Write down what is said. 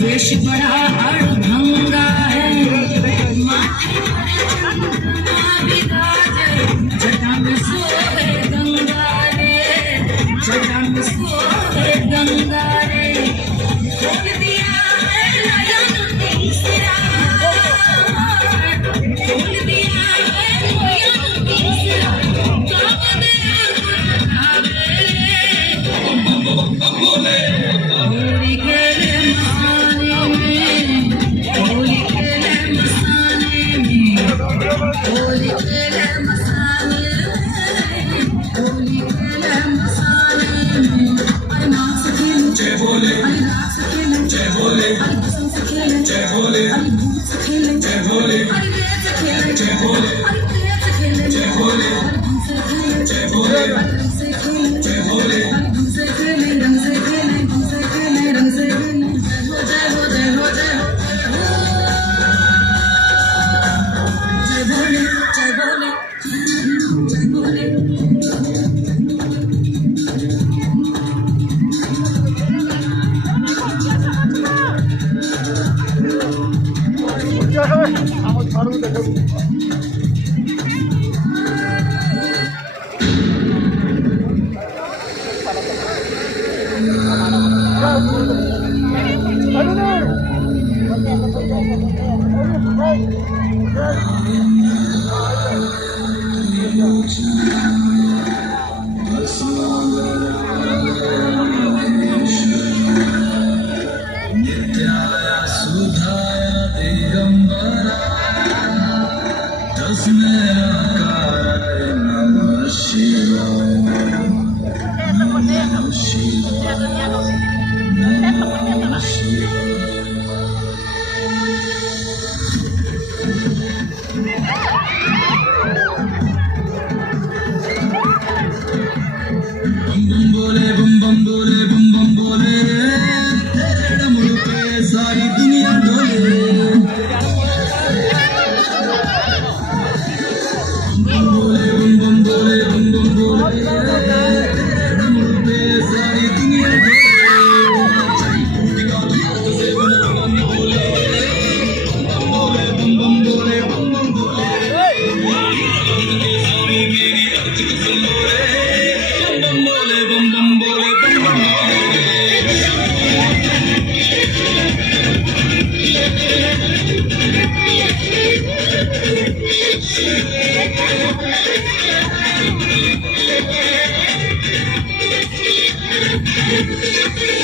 देश बड़ा अड़भंगा है, माथे पर चंद्रमा विराजे, जटा में सोहे गंगा रे, जटा में सोहे गंगा रे। खोल दिया है नयन तीसरा, खोल दिया है नयन तीसरा, कावड़ आवे बोले होली खेले मसाने में, होली खेले मसाने में, होली खेले मसाने में, होली खेले मसाने में। अरे नाच से खेलो जय बोले, अरे नाच से खेलो जय बोले, अरे बसंत से खेलो जय बोले, अरे भूत से खेलो जय बोले, अरे वेद से खेलो जय बोले, अरे प्रेत से खेलो जय बोले, अरे धन से खेलो जय बोले, अरे रंग से खेलो जय बोले, अरे धन से खेले रंग से खेले धन से खेले रंग से खेले। जय हो जय हो जय हो जय हो, जय बोले जय बोले जय बोले। Thank you.